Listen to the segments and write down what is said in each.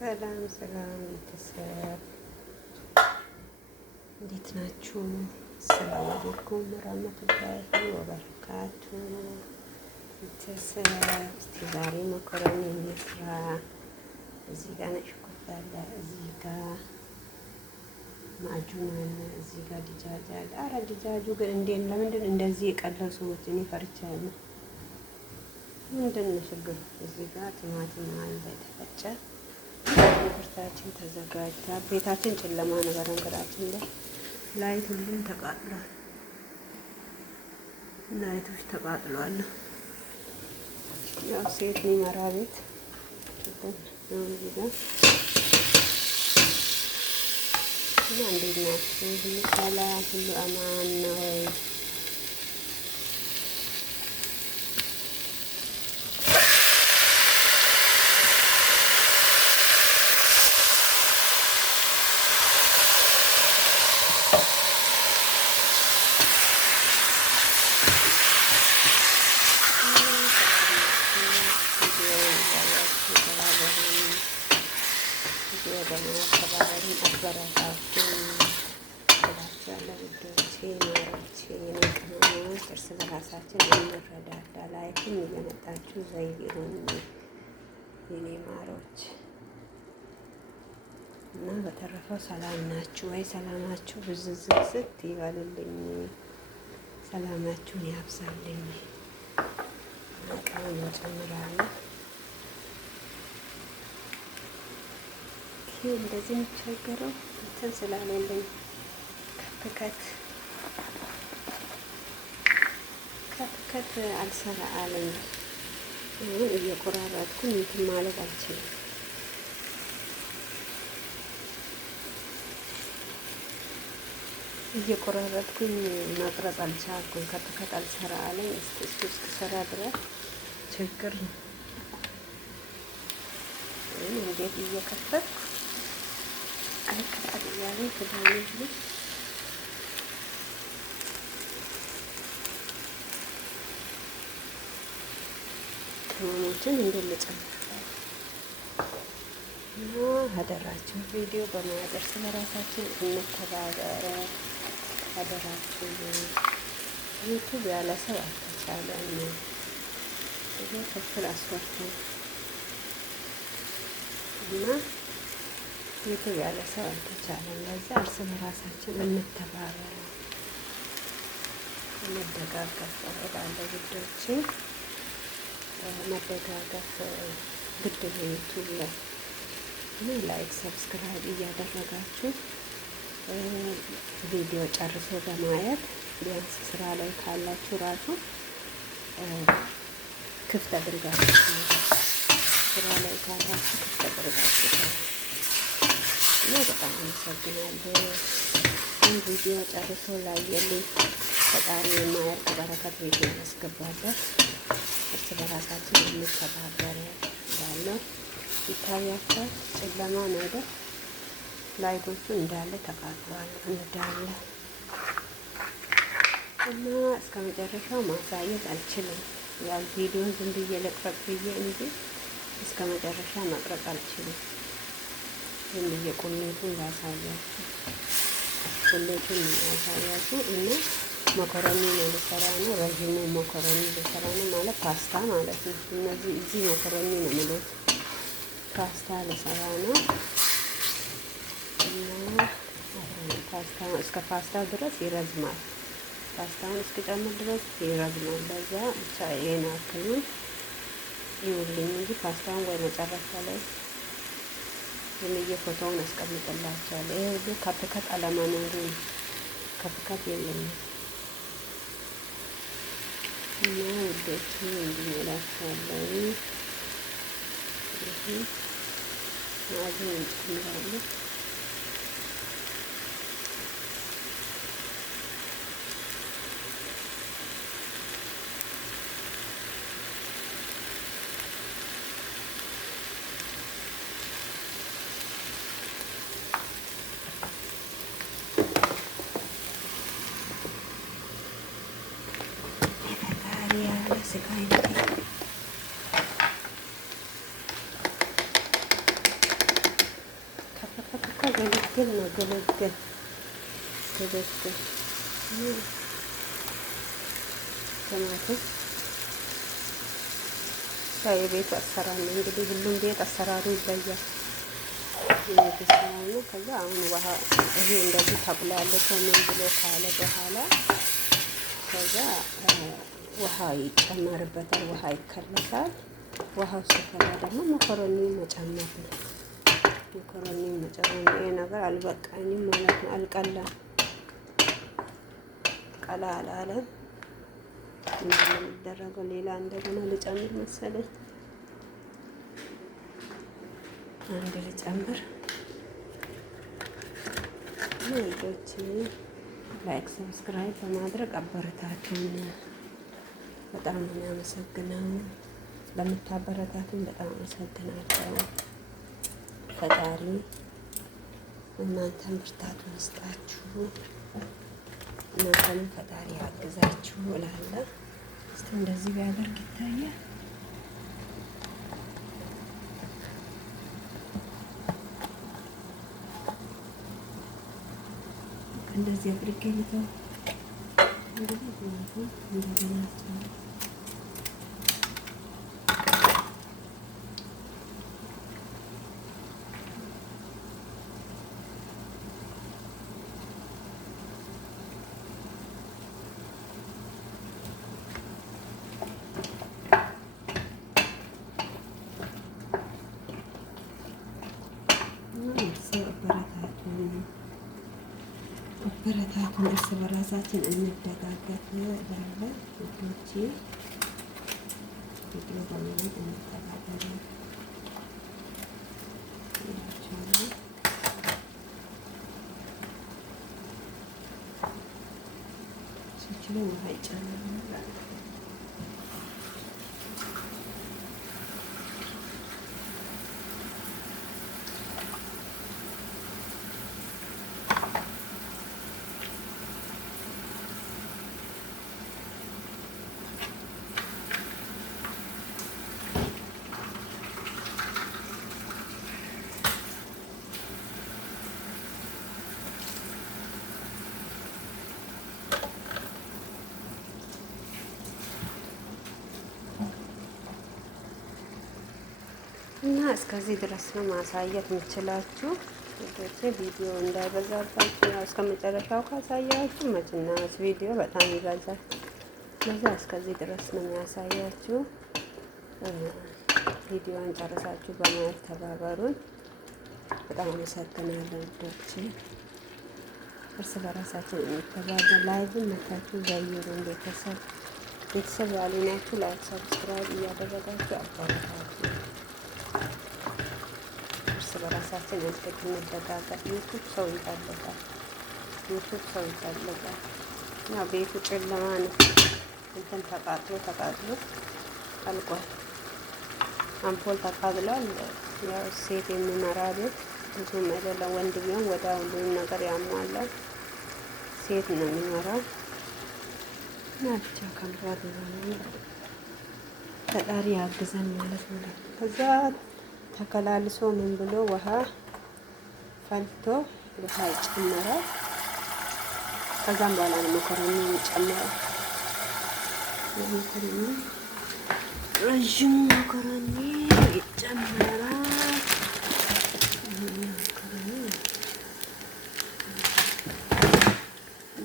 ሰላም ሰላም ቤተሰብ እንዴት ናችሁ? ሰላም አለይኩም ወራህመቱላሂ ወበረካቱ። ቤተሰብ እስቲ ዛሬ መኮረኒ እንስራ። እዚህ ጋር ነጭ ሽንኩርት አለ፣ እዚህ ጋር ማዕጁን አለ፣ እዚህ ጋር ድጃጅ አለ። አረ ድጃጁ ግን እንዴት ለምንድን እንደዚህ የቀለሱት? እኔ ፈርቻለሁ። ምንድን ነው ችግሩ? እዚህ ጋር ቲማቲም አለ የተፈጨ። ሽንኩርታችን ተዘጋጅታ። ቤታችን ጨለማ ነው። በነገራችን ላይ ላይት ሁሉም ተቃጥሏል። ላይቶች ተቃጥሏል። ያው ሴት የሚመራ ቤት እዚህ ጋር እና እንዴት ናችሁ? ሁሉ ሰላም፣ ሁሉ አማን ነው ወይ? በማስተባበርን አበረታችሁ ብላችኋለሁ ውዶቼ፣ ማሮቼ፣ የኔ ቅመሞች። እርስ በራሳችን እንረዳዳ። ላይክም እየመጣችሁ ዘይት ይሁን የኔ ማሮች እና በተረፈው ሰላም ናችሁ ወይ? ሰላማችሁ ብዝዝት ይበልልኝ፣ ሰላማችሁን ያብዛልኝ። ቅመም እንጨምራለን። ይሄ እንደዚህ የሚቸገረው እንትን ስላለልኝ ከትከት አልሰራ አለኝ። እየቆራረጥኩኝ እንትን ማለት አልችልም። እየቆራረጥኩኝ መቅረጽ አልቻልኩም። ከትከት አልሰራ አለኝ። እሱ እስክሰራ ድረስ ችግር ነው። እንዴት እየከፈትኩ አይከፈት እያለኝ ክዳን ልጅ ቅመሞችን እንደምጨምር እና አደራችሁ ቪዲዮ በማየት እርስ በራሳችን እንተባበር። አደራችሁ ዩቱብ ያለ ሰው አልተቻለም። ይሄ ክፍል አስወርቶ እና ዩቱብ ያለ ሰው አልተቻለም። ለዛ እርስ በራሳችን እንተባበር፣ እንደጋገፍ እላለሁ ውዶቼ። መደጋገፍ ግድ ነው ዩቱብ ላይ እና ላይክ ሰብስክራይብ እያደረጋችሁ ቪዲዮ ጨርሶ በማየት ቢያንስ ስራ ላይ ካላችሁ ራሱ ክፍት አድርጋችሁ ስራ ላይ ካላችሁ ክፍት አድርጋችሁ እና በጣም አመሰግናለሁ። ይህ ቪዲዮ ጨርሶ ላየልኝ ፈጣሪ የማያልቅ በረከት ቪዲዮ ያስገባለሁ። እርስ በራሳችን እንተባበር ያለው ይታያቸው። ጨለማ ነው አይደል? ላይቶቹ እንዳለ ተቃጥሏል እንዳለ እና እስከ መጨረሻው ማሳየት አልችልም። ያው ቪዲዮ ዝም ብዬ ልቅረጽ ብዬ እንጂ እስከ መጨረሻ መቅረጽ አልችልም። ዝም ብዬ ቁሌቱን ላሳያችሁ፣ ቁሌቱን ላሳያችሁ እና መኮረኒ ነው ልሰራ ነው። ረዥሙ መኮረኒ ልሰራ ነው ማለት ፓስታ ማለት ነው። እነዚህ እዚህ መኮረኒ ነው የሚሉት። ፓስታ ልሰራ ነው እና ፓስታ እስከ ፓስታው ድረስ ይረዝማል። ፓስታውን እስክጨምር ድረስ ይረዝማል። ለዛ ብቻ ይሄን አክሉን ይውልኝ እንጂ ፓስታውን ወይ መጨረሻ ላይ ፎቶውን አስቀምጥላችኋለሁ። ይሄ ሁሉ ከትከት አለመኖሩ ከትከት የለኝም እና ውዶች እንዲመላችኋለሁ። ማዕዙን እንጨምራለን። ስጋ አይነት ግልግል ነው ግልግል ግልግል ቲማቲም የቤቱ አሰራር ነው እንግዲህ። ሁሉም ቤት አሰራሩ ይለያል። ነው። ከዛ አሁን ውሃ ይሄ እንደዚህ ተቁላለች ምን ብሎ ካለ በኋላ ከዛ ውሃ ይጨመርበታል። ውሃ ይከለሳል። ውሃው ሲፈላ ደግሞ መኮረኒ መጨመር ነው። መኮረኒ መጨመር ይሄ ነገር አልበቃኝም ማለት ነው። አልቀላም ቀላ አላለም። የሚደረገው ሌላ እንደገና ልጨምር መሰለኝ። አንድ ልጨምር ልጆች ላይክ ሰብስክራይብ በማድረግ አበረታቱን። በጣም ነው የሚያመሰግነው። ለምታበረታቱን በጣም አመሰግናለሁ። ፈጣሪ እናንተን ብርታቱን ይስጣችሁ። እናንተንም ፈጣሪ ያግዛችሁ እላለሁ። እስቲ እንደዚህ ቢያደርግ ይታያል። እንደዚህ አድርጌ ልተው እንደገና አበረታቱን። እርስ በራሳችን እንደጋገፍ እላለሁ። ውዶቼ ቪዲዮ በማየት እንተባበሩ እላችኋለሁ። ሲችሉ ውሃ ይጨምራል። እና እስከዚህ ድረስ ነው ማሳየት የምችላችሁ ልጆቼ። ቪዲዮ እንዳይበዛባችሁ ያው እስከ መጨረሻው ካሳያችሁ መችና ቪዲዮ በጣም ይበዛል። ለዛ እስከዚህ ድረስ ነው የሚያሳያችሁ። ቪዲዮን ጨርሳችሁ በማየት ተባበሩን። በጣም አመሰግናለሁ ልጆቼ። እርስ በራሳችን እንተባበር። ላይቭን መታችሁ ዘይሩን ቤተሰብ ያሉናችሁ ላይክ ሰብስክራይብ እያደረጋችሁ አበረታቱ። እርስ በራሳችን እንደጋገፍ። ዩቱብ ሰው ይፈልጋል። ዩቱብ ሰው ይፈልጋል። ያው ቤቱ ጨለማ ነው። እንትን ተቃጥሎ አልቋል። አምፖል ተቃጥሏል። ያው ሴት የሚመራ ቤት ብዙም አይደለም። ወንድ ቢሆን ወደ ሁሉም ነገር ያሟላል። ሴት ነው የሚመራው። ናቻ ከምራድ ነው። ፈጣሪ ያግዘን ማለት ነው። ከዛ ተከላልሶ ምን ብሎ ውሃ ፈልቶ ውሃ ይጨመራል። ከዛም በኋላ ነው መኮረኒ ይጨመራል። መኮረኒ ረዥም መኮረኒ ይጨመራል።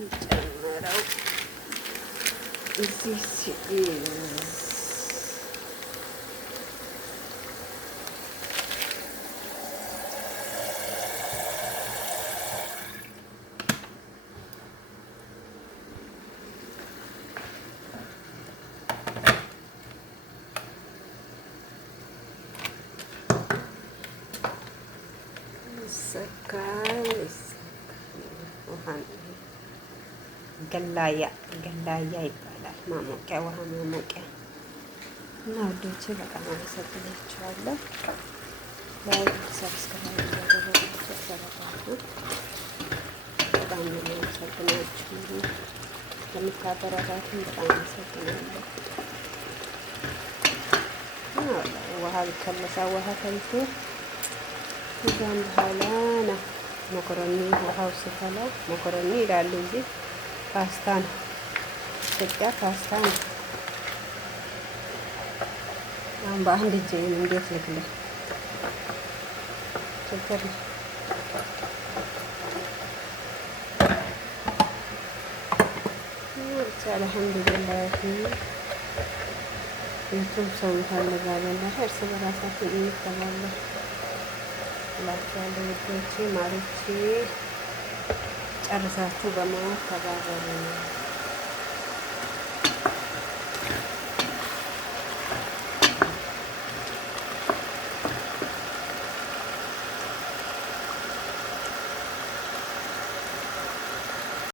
ይጨመራው እዚህ ገላያ ይባላል። ማሞቂያ ውሃ ማሞቂያ እና ወዶቼ በጣም አመሰግናችኋለሁ። ላይክ ሰብስክራይብ ያደረጋችሁ ሰላማችሁ በጣም ነው አመሰግናችሁ። ለምታበረታቱኝ በጣም አመሰግናለሁ። ውሃ ቢከለሳ ውሃ ከልቶ ከዛም በኋላ ነው መኮረኒ ውሃው ስፈላ መኮረኒ ይላሉ እዚህ ፓስታ ነው። ኢትዮጵያ ፓስታ ነው። አሁን በአንድ እጄ እንዴት ልግለጥ? ችግር ነው። አልሐምዱሊላህ ዩቱብ ሰው እንፈልጋለን። እርስ በራሳችን እንተባበር እላችኋለሁ ውዶቼ ማሮቼ። ጨርሳችሁ በማየት ተባበሩ።